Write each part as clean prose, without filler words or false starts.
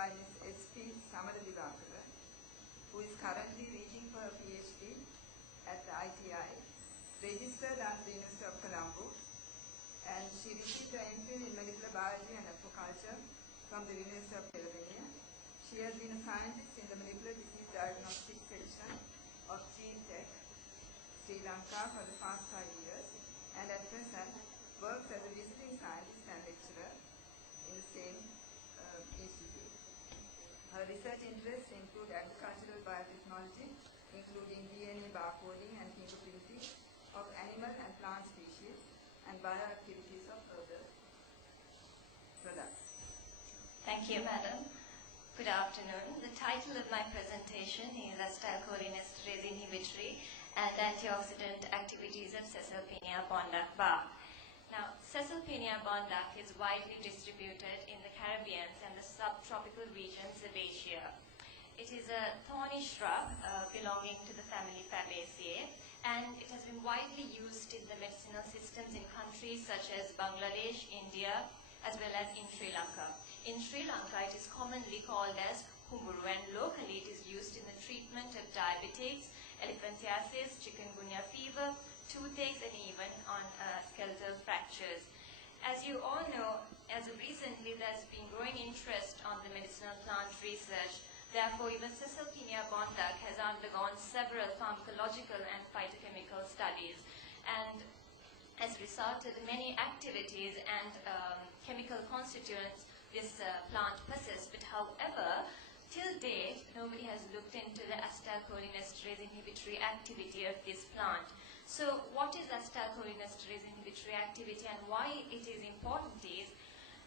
by Ms. S.P. Samaradivakara, who is currently reading for a PhD at the ITI, registered at the University of Colombo, and she received an MPhil in molecular biology and aquaculture from the University of Caesalpinia. She has been a scientist in the molecular disease diagnostic section of GTech, Sri Lanka for the past 5 years, and at present works as a visiting scientist and lecturer in the same institute. Her research interests include agricultural biotechnology, including DNA barcoding and fingerprinting of animal and plant species, and bioactivities of other products. Thank you, Madam. Good afternoon. The title of my presentation is Acetylcholinesterase Inhibitory and Antioxidant Activities of Caesalpinia bonduc bark. Now, Caesalpinia bonduc is widely distributed in the Caribbean and the subtropical regions of Asia. It is a thorny shrub belonging to the family Fabaceae, and it has been widely used in the medicinal systems in countries such as Bangladesh, India, as well as in Sri Lanka. In Sri Lanka, it is commonly called as humburu, and locally it is used in the treatment of diabetes, elephantiasis, chikungunya fever, toothaches, and even on skeletal fractures. As you all know, as of recently, there's been growing interest on the medicinal plant research. Therefore, even Caesalpinia bonduc has undergone several pharmacological and phytochemical studies, and as a result of the many activities and chemical constituents this plant possesses. But however, till date, nobody has looked into the acetylcholinesterase inhibitory activity of this plant. So what is acetylcholinesterase inhibitory activity and why it is important is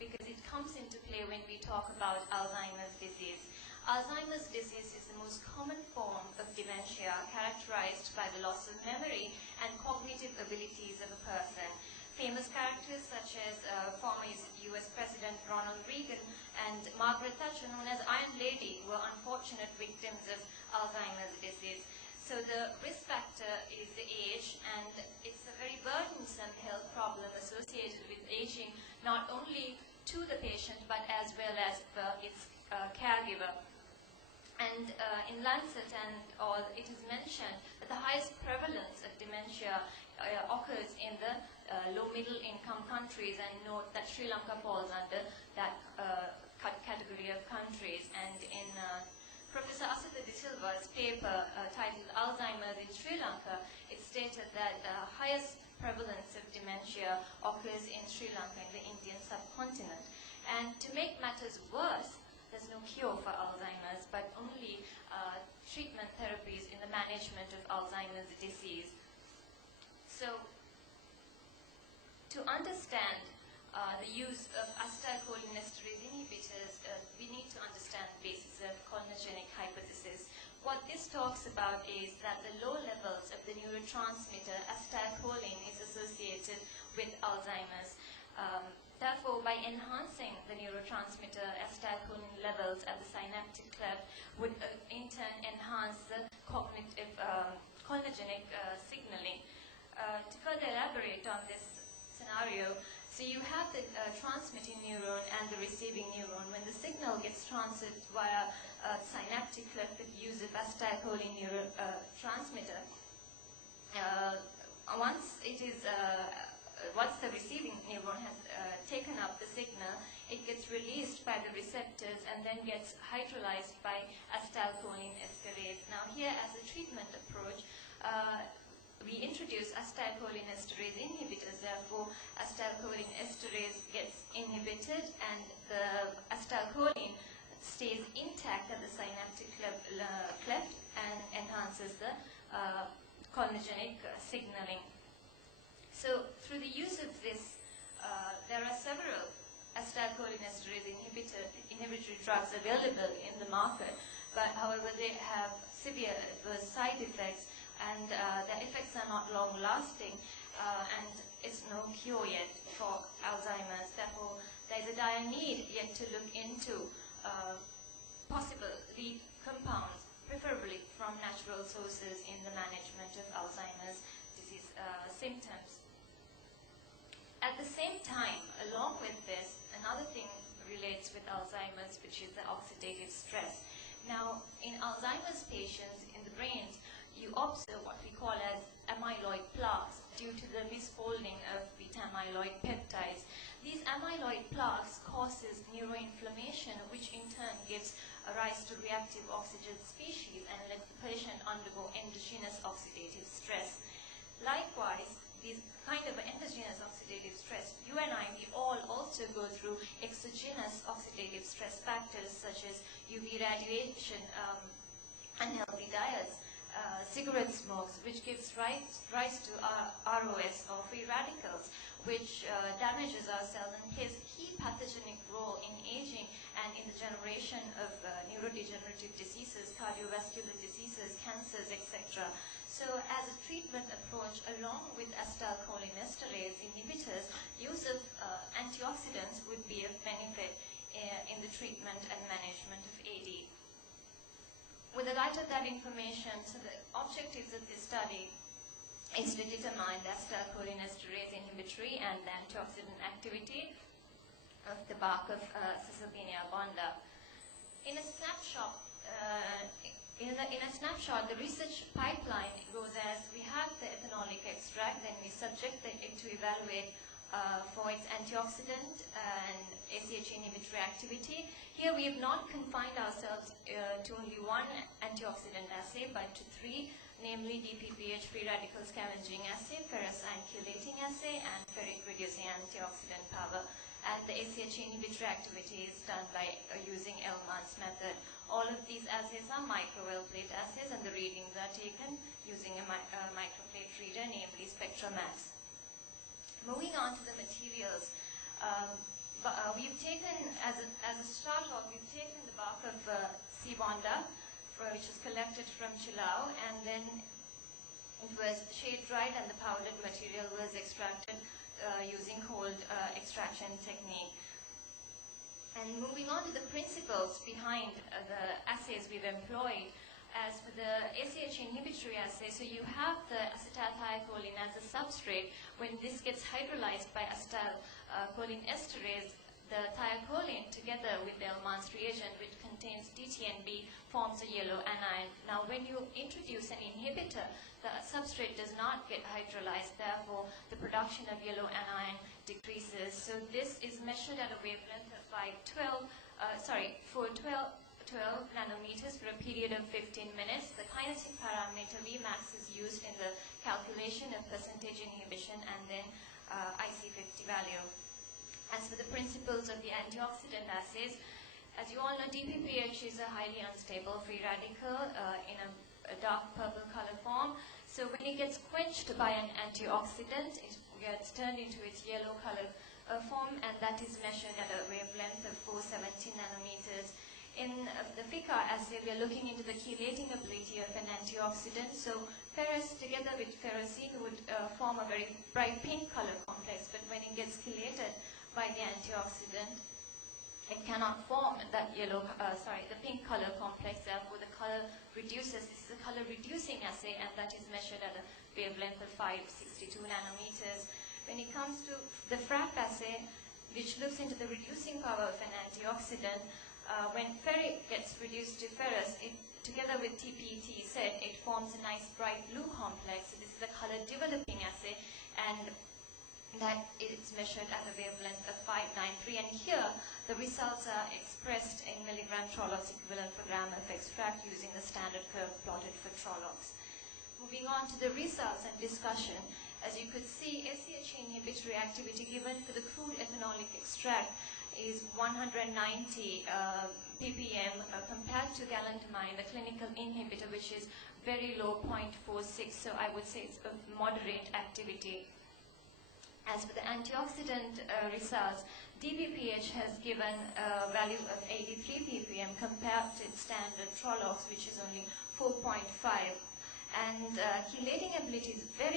because it comes into play when we talk about Alzheimer's disease. Alzheimer's disease is the most common form of dementia characterized by the loss of memory and cognitive abilities of a person. Famous characters such as former US President Ronald Reagan and Margaret Thatcher, known as Iron Lady, were unfortunate victims of Alzheimer's disease. So the risk factor is the age, and it's a very burdensome health problem associated with aging, not only to the patient but as well as its caregiver. And in Lancet and all, it is mentioned that the highest prevalence of dementia occurs in the low-middle income countries, and note that Sri Lanka falls under that category of countries. And in Professor Asita De Silva's paper titled Alzheimer's in Sri Lanka, it stated that the highest prevalence of dementia occurs in Sri Lanka, in the Indian subcontinent. And to make matters worse, there's no cure for Alzheimer's, but only treatment therapies in the management of Alzheimer's disease. So, to understand the use of acetylcholinesterase inhibitors, we need to understand the basis of cholinogenic hypothesis. What this talks about is that the low levels of the neurotransmitter acetylcholine is associated with Alzheimer's. Therefore, by enhancing the neurotransmitter acetylcholine levels at the synaptic cleft would in turn enhance the cognitive cholinogenic signaling. To further elaborate on this scenario, so you have the transmitting neuron and the receiving neuron. When the signal gets transmitted via synaptic cleft with use of acetylcholine neurotransmitter, once the receiving neuron has taken up the signal, it gets released by the receptors and then gets hydrolyzed by acetylcholinesterase. Now here, as a treatment approach, we introduce acetylcholinesterase inhibitors. Therefore, acetylcholinesterase gets inhibited and the acetylcholine stays intact at the synaptic cleft and enhances the cholinogenic signaling. So, through the use of this, there are several acetylcholinesterase inhibitory drugs available in the market, but however they have severe adverse side effects, and the effects are not long-lasting, and it's no cure yet for Alzheimer's. Therefore, there is a dire need yet to look into possible lead compounds, preferably from natural sources, in the management of Alzheimer's disease symptoms. At the same time, along with this, another thing related correlates with Alzheimer's, which is the oxidative stress. Now, in Alzheimer's patients, in the brains, you observe what we call as amyloid plaques due to the misfolding of beta-amyloid peptides. These amyloid plaques causes neuroinflammation, which in turn gives rise to reactive oxygen species and lets the patient undergo endogenous oxidative stress. Likewise, these kind of endogenous oxidative stress, you and I, we all also go through exogenous oxidative stress factors such as UV radiation, unhealthy diets, cigarette smokes, which gives rise to ROS, or free radicals, which damages our cells and plays a key pathogenic role in aging and in the generation of neurodegenerative diseases, cardiovascular diseases, cancers, etc. So as a treatment approach, along with acetylcholinesterase inhibitors, use of antioxidants would be of benefit in the treatment and management of AD. With the light of that information, so the objectives of this study is to determine the acetylcholinesterase inhibitory and the antioxidant activity of the bark of Caesalpinia bonduc. In a snapshot, the research pipeline goes as: we have the ethanolic extract, then we subject it to evaluate for its antioxidant and ACH inhibitory activity. Here we have not confined ourselves to only one antioxidant assay, but to three, namely DPPH free radical scavenging assay, ferrous ion chelating assay, and ferric reducing antioxidant power. And the ACH inhibitory activity is done by using Elman's method. All of these assays are microwell plate assays, and the readings are taken using a microplate reader, namely SpectraMax. Moving on to the materials, we've taken, as a start off, we've taken the bark of C. bonduc, which is collected from Chilao, and then it was shade dried and the powdered material was extracted using cold extraction technique. And moving on to the principles behind the assays we've employed. As for the ACH inhibitory assay, so you have the acetylcholine as a substrate. When this gets hydrolyzed by acetylcholinesterase, the thiacholine together with the Elman's reagent, which contains DTNB, forms a yellow anion. Now when you introduce an inhibitor, the substrate does not get hydrolyzed, therefore the production of yellow anion decreases. So this is measured at a wavelength of 12 nanometers for a period of 15 minutes. The kinetic parameter Vmax is used in the calculation of percentage inhibition and then IC50 value. As for the principles of the antioxidant assays, as you all know, DPPH is a highly unstable free radical in a dark purple color form. So when it gets quenched by an antioxidant, it gets turned into its yellow color form, and that is measured at a wavelength of 470 nanometers. In the FICA assay, we are looking into the chelating ability of an antioxidant. So ferrous together with ferrocene would form a very bright pink color complex, but when it gets chelated by the antioxidant, it cannot form that the pink color complex. Therefore, the color reduces. This is a color reducing assay, and that is measured at a wavelength of 562 nanometers. When it comes to the FRAP assay, which looks into the reducing power of an antioxidant, when ferric gets reduced to ferrous, together with TPT said, it forms a nice bright blue complex. So this is a color developing assay, and that is measured at a wavelength of 593. And here, the results are expressed in milligram Trolox equivalent per gram of extract using the standard curve plotted for Trolox. Moving on to the results and discussion, as you could see, ACH inhibitory activity given for the crude ethanolic extract is 190 ppm compared to galantamine, the clinical inhibitor, which is very low, 0.46. So I would say it's a moderate activity. As for the antioxidant results, DPPH has given a value of 83 ppm compared to its standard Trolox, which is only 4.5. And chelating ability is very